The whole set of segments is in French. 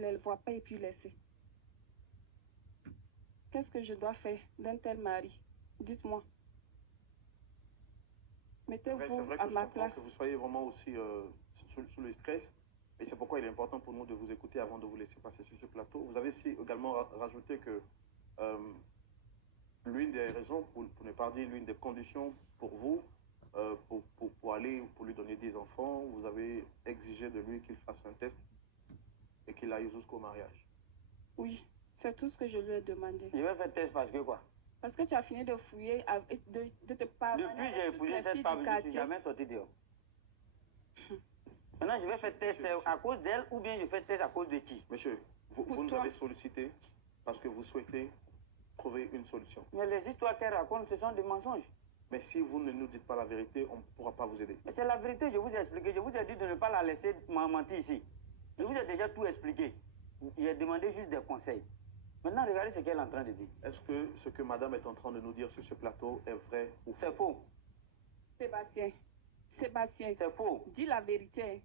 les vois pas et puis laisser. Qu'est-ce que je dois faire d'un tel mari? Dites-moi. Mettez-vous à ma place. Que vous soyez vraiment aussi sous le stress. Et c'est pourquoi il est important pour nous de vous écouter avant de vous laisser passer sur ce plateau. Vous avez aussi également rajouté que l'une des raisons, pour ne pas dire l'une des conditions pour vous, pour aller ou pour lui donner des enfants, vous avez exigé de lui qu'il fasse un test et qu'il aille jusqu'au mariage. Oui, c'est tout ce que je lui ai demandé. Je vais faire test parce que quoi? Parce que tu as fini de fouiller, de te parler. Depuis j'ai épousé cette femme, je ne suis jamais sorti dehors. Maintenant, je vais faire test à cause d'elle ou bien je fais test à cause de qui? Monsieur, vous nous avez sollicité parce que vous souhaitez trouver une solution. Mais les histoires qu'elle raconte, ce sont des mensonges. Mais si vous ne nous dites pas la vérité, on ne pourra pas vous aider. Mais c'est la vérité, je vous ai expliqué. Je vous ai dit de ne pas la laisser mentir ici. Je vous ai déjà tout expliqué. J'ai demandé juste des conseils. Maintenant, regardez ce qu'elle est en train de dire. Est-ce que ce que madame est en train de nous dire sur ce plateau est vrai ou faux? C'est faux. Sébastien, c'est faux. Dis la vérité.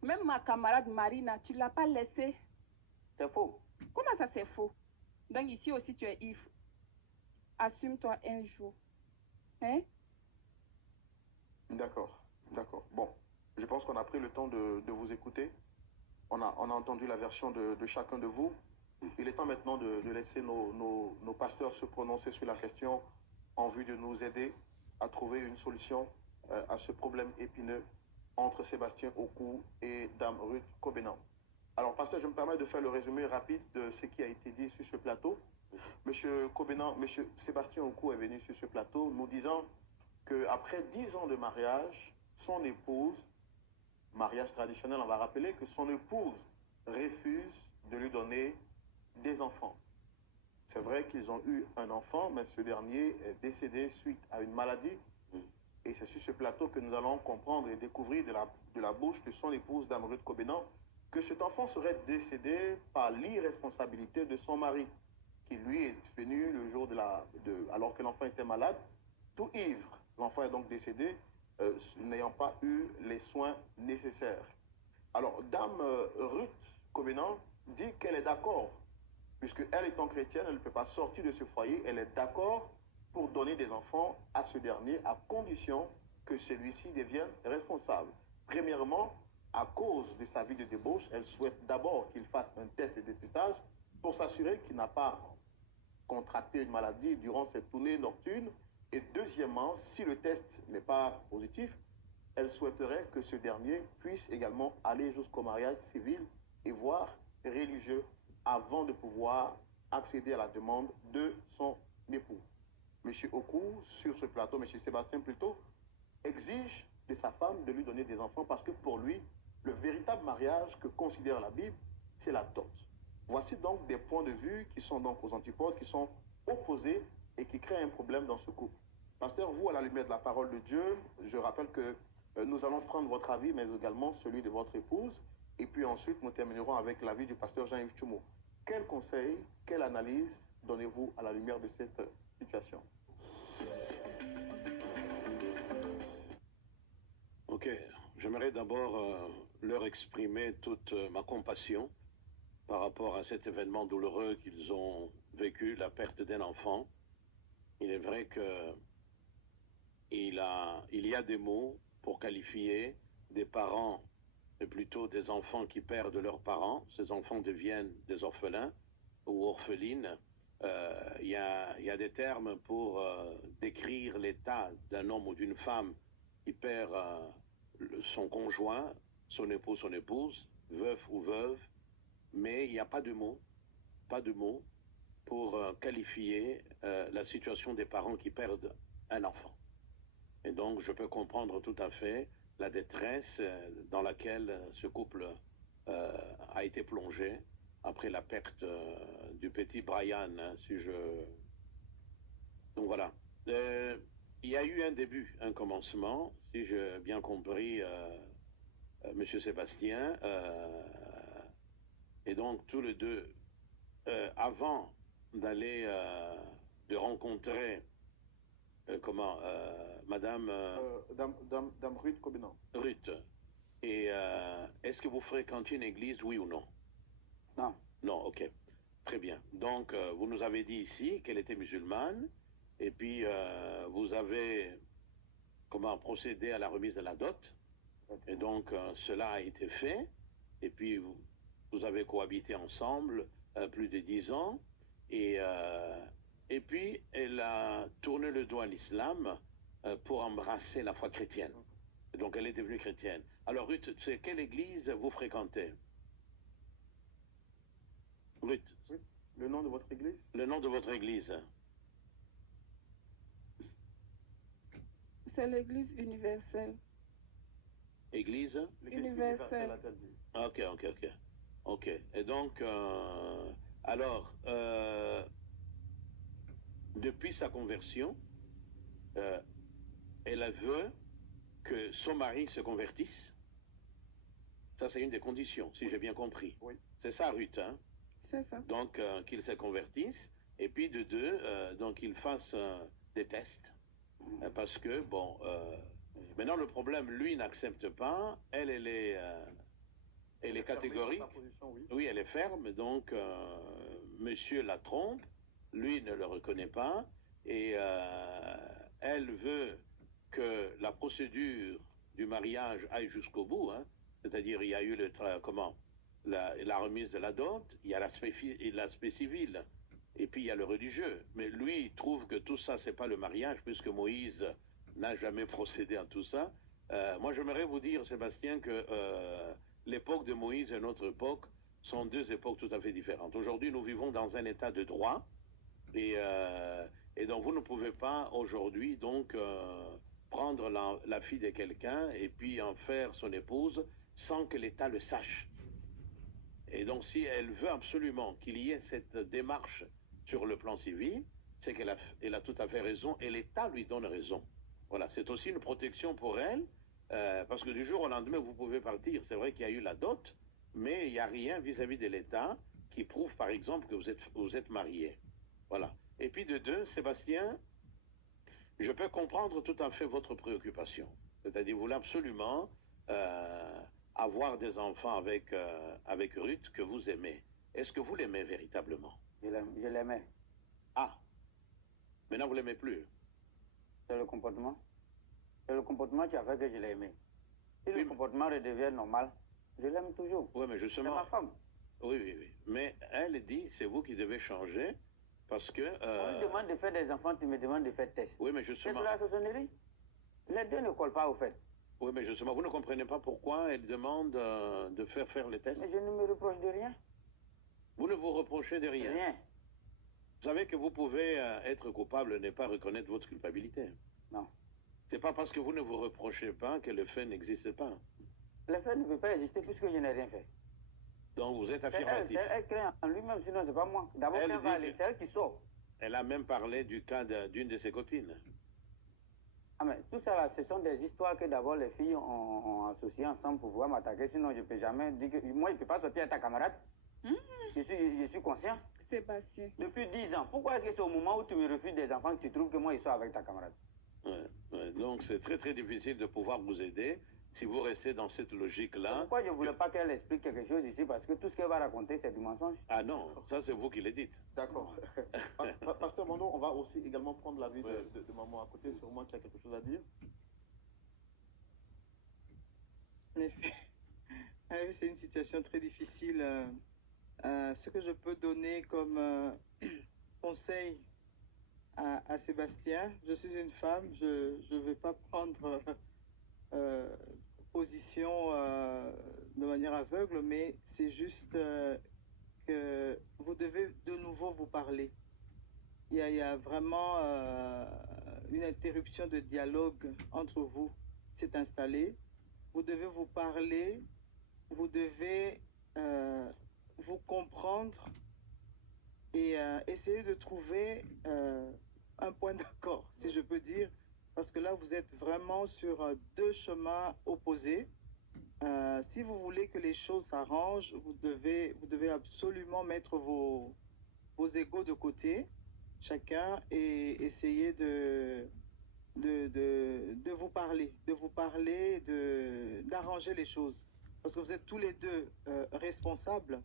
Même ma camarade Marina, tu ne l'as pas laissée. C'est faux. Comment ça c'est faux? Donc ici aussi tu es ivre. Assume-toi un jour. Hein? D'accord, d'accord. Bon, je pense qu'on a pris le temps de vous écouter. On a entendu la version de chacun de vous. Il est temps maintenant de laisser nos pasteurs se prononcer sur la question en vue de nous aider à trouver une solution à ce problème épineux entre Sébastien Okou et Dame Ruth Kobenan. Alors, pasteur, je me permets de faire le résumé rapide de ce qui a été dit sur ce plateau. Monsieur Kobenan, monsieur Sébastien Okou est venu sur ce plateau nous disant qu'après 10 ans de mariage, son épouse, mariage traditionnel, on va rappeler que son épouse refuse de lui donner des enfants. C'est vrai qu'ils ont eu un enfant, mais ce dernier est décédé suite à une maladie. Et c'est sur ce plateau que nous allons comprendre et découvrir de la bouche de son épouse, Dame Ruth Kobenan, que cet enfant serait décédé par l'irresponsabilité de son mari, qui lui est venu le jour alors que l'enfant était malade, tout ivre. L'enfant est donc décédé, n'ayant pas eu les soins nécessaires. Alors, Dame Ruth Kobenan dit qu'elle est d'accord, puisqu'elle étant chrétienne, elle ne peut pas sortir de ce foyer, elle est d'accord pour donner des enfants à ce dernier, à condition que celui-ci devienne responsable. Premièrement, à cause de sa vie de débauche, elle souhaite d'abord qu'il fasse un test de dépistage pour s'assurer qu'il n'a pas contracté une maladie durant cette tournée nocturne. Et deuxièmement, si le test n'est pas positif, elle souhaiterait que ce dernier puisse également aller jusqu'au mariage civil et voire religieux avant de pouvoir accéder à la demande de son époux. Monsieur Okou, sur ce plateau, monsieur Sébastien plutôt, exige de sa femme de lui donner des enfants parce que pour lui, le véritable mariage que considère la Bible, c'est la dot. Voici donc des points de vue qui sont donc aux antipodes, qui sont opposés et qui créent un problème dans ce couple. Pasteur, vous, à la lumière de la parole de Dieu, je rappelle que nous allons prendre votre avis, mais également celui de votre épouse. Et puis ensuite, nous terminerons avec l'avis du pasteur Jean-Yves Tchoumo. Quel conseil, quelle analyse donnez-vous à la lumière de cette situation? Ok, j'aimerais d'abord leur exprimer toute ma compassion par rapport à cet événement douloureux qu'ils ont vécu, la perte d'un enfant. Il est vrai que il y a des mots pour qualifier des parents, et plutôt des enfants qui perdent leurs parents. Ces enfants deviennent des orphelins ou orphelines. Il y a des termes pour décrire l'état d'un homme ou d'une femme qui perd son conjoint, son époux, son épouse, veuf ou veuve, mais il n'y a pas de mots pour qualifier la situation des parents qui perdent un enfant. Et donc, je peux comprendre tout à fait la détresse dans laquelle ce couple a été plongé après la perte du petit Brian, hein, Donc voilà. Il y a eu un début, un commencement, si j'ai bien compris, Monsieur Sébastien. Et donc, tous les deux, avant d'aller, de rencontrer, Madame... Dame Ruth Kobenan. Ruth. Et est-ce que vous fréquentez une église, oui ou non? Non. Non, ok. Très bien. Donc, vous nous avez dit ici qu'elle était musulmane, et puis vous avez procédé à la remise de la dot, et donc cela a été fait, et puis vous avez cohabité ensemble plus de 10 ans, et puis elle a tourné le dos à l'islam pour embrasser la foi chrétienne. Donc elle est devenue chrétienne. Alors Ruth, c'est quelle église vous fréquentez? Ruth, Oui. Le nom de votre église? le nom de votre église? C'est l'église universelle. Église? L'église Universelle. a-t-elle dit? Ok. Et donc, alors, depuis sa conversion, elle veut que son mari se convertisse. Ça, c'est une des conditions, si j'ai bien compris. Oui. C'est ça, Ruth, hein? C'est ça. Donc, qu'il se convertisse, et puis de deux, donc il fasse des tests. Parce que, bon, maintenant le problème, lui n'accepte pas, elle est catégorique. Sa position, oui. Oui, elle est ferme, donc monsieur la trompe, lui ne le reconnaît pas, et elle veut que la procédure du mariage aille jusqu'au bout, hein. C'est-à-dire il y a eu la remise de la dot, il y a l'aspect civil, et puis il y a le religieux. Mais lui, il trouve que tout ça, c'est pas le mariage, puisque Moïse n'a jamais procédé à tout ça. Moi, j'aimerais vous dire, Sébastien, que l'époque de Moïse et notre époque sont deux époques tout à fait différentes. Aujourd'hui, nous vivons dans un état de droit, et donc vous ne pouvez pas aujourd'hui donc prendre la fille de quelqu'un et puis en faire son épouse sans que l'État le sache. Et donc, si elle veut absolument qu'il y ait cette démarche sur le plan civil, c'est qu'elle a tout à fait raison, et l'État lui donne raison. Voilà, c'est aussi une protection pour elle, parce que du jour au lendemain, vous pouvez partir. C'est vrai qu'il y a eu la dot, mais il n'y a rien vis-à-vis de l'État qui prouve, par exemple, que vous êtes marié. Voilà. Et puis de deux, Sébastien, je peux comprendre tout à fait votre préoccupation. C'est-à-dire, vous voulez absolument avoir des enfants avec Ruth que vous aimez. Est-ce que vous l'aimez véritablement? Je l'aimais. Ah, maintenant vous l'aimez plus. C'est le comportement. C'est le comportement qui a fait que je l'ai aimé. Si Oui, le comportement redevient normal, je l'aime toujours. Oui, mais C'est justement... ma femme. Oui. Mais elle dit, c'est vous qui devez changer, parce que... On me demande de faire des enfants, tu me demandes de faire test. Oui, mais C'est justement... de la sauçonnerie. Les deux ne collent pas au fait. Oui, mais justement, vous ne comprenez pas pourquoi elle demande de faire les tests? Mais je ne me reproche de rien. Vous ne vous reprochez de rien. Rien. Vous savez que vous pouvez être coupable et ne pas reconnaître votre culpabilité. Non. C'est pas parce que vous ne vous reprochez pas que le fait n'existe pas. Le fait ne peut pas exister puisque je n'ai rien fait. Donc vous êtes C'est affirmatif. elle crée en lui-même, sinon c'est pas moi. D'abord, Elle elle va dit aller, que- c'est elle qui sort. Elle a même parlé du cas d'une de ses copines. Ah mais tout ça là, ce sont des histoires que d'abord les filles ont associées ensemble pour pouvoir m'attaquer, sinon je ne peux jamais dire que moi je ne peux pas sortir avec ta camarade. Je suis conscient. Sébastien. Depuis 10 ans, pourquoi est-ce que c'est au moment où tu me refuses des enfants que tu trouves que moi je suis avec ta camarade? Ouais. Donc c'est très très difficile de pouvoir vous aider si vous restez dans cette logique-là. Pourquoi je ne voulais pas qu'elle explique quelque chose ici? Parce que tout ce qu'elle va raconter, c'est du mensonge. Ah non, ça c'est vous qui le dites. D'accord. Pasteur Mando, on va aussi également prendre l'avis de maman à côté, sûrement qui a quelque chose à dire. En effet, c'est une situation très difficile. Ce que je peux donner comme conseil à Sébastien, je suis une femme, je ne vais pas prendre position de manière aveugle, mais c'est juste que vous devez de nouveau vous parler. Il y a vraiment une interruption de dialogue entre vous s'est installée. Vous devez vous parler, vous devez vous comprendre et essayer de trouver un point d'accord, si je peux dire, parce que là, vous êtes vraiment sur deux chemins opposés. Si vous voulez que les choses s'arrangent, vous devez absolument mettre vos égos de côté, chacun, et essayer de vous parler, d'arranger les choses. Parce que vous êtes tous les deux responsables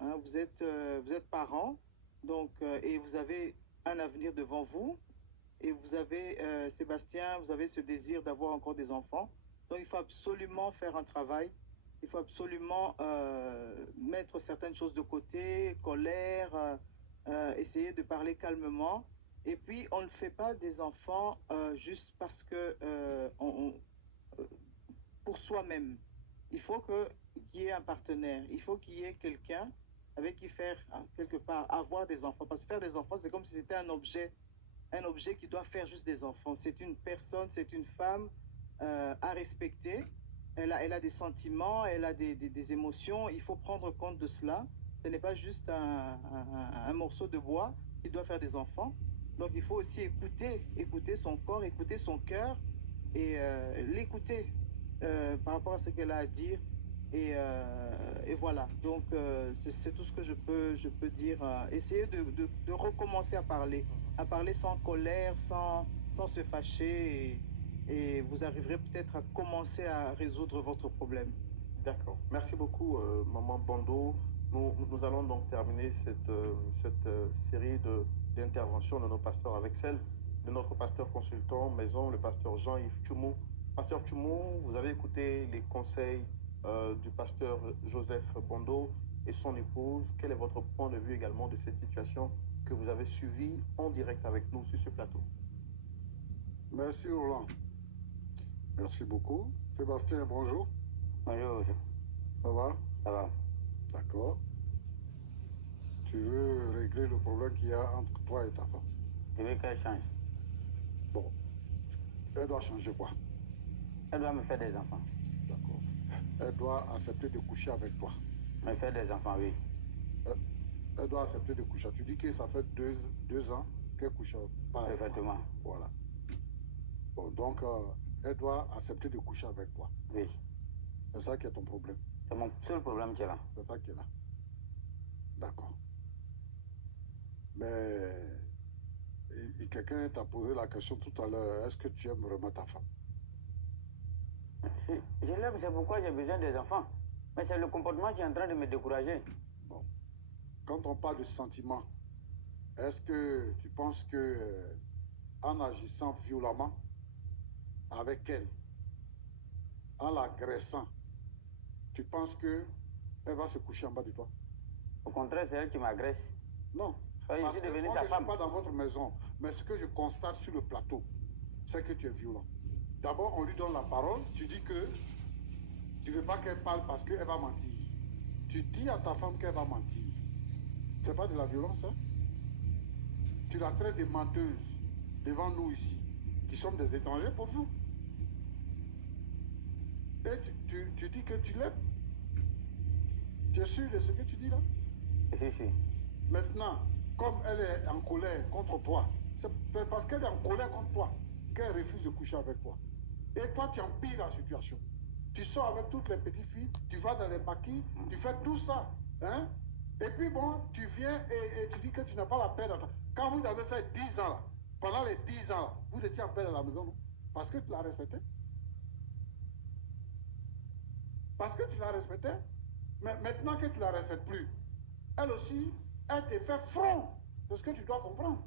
hein. Vous êtes parents, donc, et vous avez un avenir devant vous. Et vous avez, Sébastien, vous avez ce désir d'avoir encore des enfants. Donc, il faut absolument faire un travail. Il faut absolument mettre certaines choses de côté, colère, essayer de parler calmement. Et puis, on ne fait pas des enfants juste parce que pour soi-même. Il faut qu'il y ait un partenaire. Il faut qu'il y ait quelqu'un avec qui faire, quelque part, avoir des enfants. Parce que faire des enfants, c'est comme si c'était un objet qui doit faire juste des enfants. C'est une personne, c'est une femme à respecter. Elle a des sentiments, elle a des émotions. Il faut prendre compte de cela. Ce n'est pas juste un morceau de bois qui doit faire des enfants. Donc il faut aussi écouter son corps, écouter son cœur et l'écouter par rapport à ce qu'elle a à dire. Et voilà. Donc c'est tout ce que je peux dire. Essayez de recommencer à parler sans colère, sans se fâcher. Et vous arriverez peut-être à commencer à résoudre votre problème. D'accord. Merci beaucoup, Maman Bando. Nous allons donc terminer cette série d'interventions de nos pasteurs avec celle de notre pasteur consultant maison, le pasteur Jean-Yves Tchoumou. Pasteur Tchoumou, vous avez écouté les conseils du pasteur Joseph Bando et son épouse. Quel est votre point de vue également de cette situation que vous avez suivie en direct avec nous sur ce plateau? Merci Roland. Merci beaucoup. Sébastien, bonjour. Bonjour. Ça va? Ça va. D'accord. Tu veux régler le problème qu'il y a entre toi et ta femme? Je veux qu'elle change. Bon. Elle doit changer quoi? Elle doit me faire des enfants. D'accord. Elle doit accepter de coucher avec toi. Me faire des enfants, oui. Elle doit accepter de coucher. Tu dis que ça fait deux ans qu'elle couche pas avec toi. Effectivement. Voilà. Bon, donc, elle doit accepter de coucher avec toi. Oui. C'est ça qui est ton problème. C'est mon seul problème qui est là. C'est ça qui est là. D'accord. Mais quelqu'un t'a posé la question tout à l'heure, est-ce que tu aimes vraiment ta femme? Je l'aime, c'est pourquoi j'ai besoin des enfants. Mais c'est le comportement qui est en train de me décourager. Bon. Quand on parle de sentiments, est-ce que tu penses que en agissant violemment avec elle, en l'agressant, tu penses que elle va se coucher en bas de toi? Au contraire, c'est elle qui m'agresse. Non. Je Parce suis que devenu moi, sa je ne femme. suis pas dans votre maison, mais ce que je constate sur le plateau, c'est que tu es violent. D'abord, on lui donne la parole, tu dis que tu ne veux pas qu'elle parle parce qu'elle va mentir. Tu dis à ta femme qu'elle va mentir. C'est pas de la violence, hein? Tu la traites de menteuse devant nous ici, qui sommes des étrangers pour vous. Et tu dis que tu l'aimes. Tu es sûr de ce que tu dis là? Si. Maintenant, comme elle est en colère contre toi, c'est parce qu'elle est en colère contre toi qu'elle refuse de coucher avec toi. Et toi, tu empires la situation. Tu sors avec toutes les petites filles, tu vas dans les maquis, tu fais tout ça. Hein? Et puis bon, tu viens et tu dis que tu n'as pas la paix dans ta... Quand vous avez fait 10 ans là, pendant les 10 ans là, vous étiez en paix dans la maison, non? Parce que tu l'as respecté. Parce que tu l'as respecté. Mais maintenant que tu ne la respectes plus, elle aussi, elle te fait front. C'est ce que tu dois comprendre.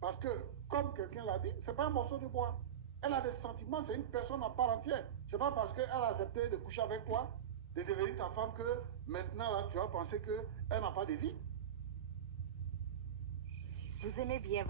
Parce que, comme quelqu'un l'a dit, ce n'est pas un morceau de bois. Elle a des sentiments, c'est une personne à part entière. Ce n'est pas parce qu'elle a accepté de coucher avec toi, de devenir ta femme, que maintenant, là, tu vas penser qu'elle n'a pas de vie. Vous aimez bien votre